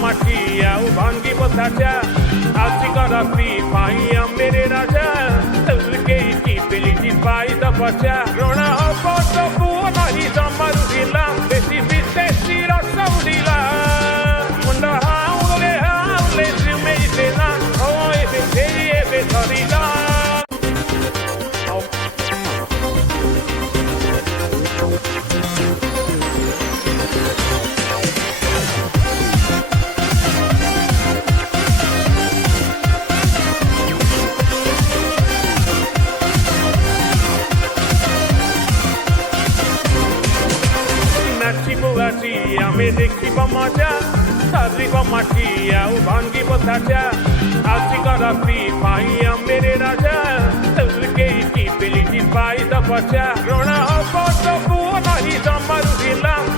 माटिया भांगी बताच्या आशिका रात्री पाहिया मेरे राजा तलके की पेलीची पायी तपाच्या रोणा होतो बुवारी समारुला बेसी बिसेसी रसौलीला मुंडा हावले जिमेईला होय बेसे धरीला Ame dekiba maja, arriba matia, ubangi botacha, asika rapi paia mere raja, tulke ki peli ki pai da bacha, rona hopo to buonari samaru hilam.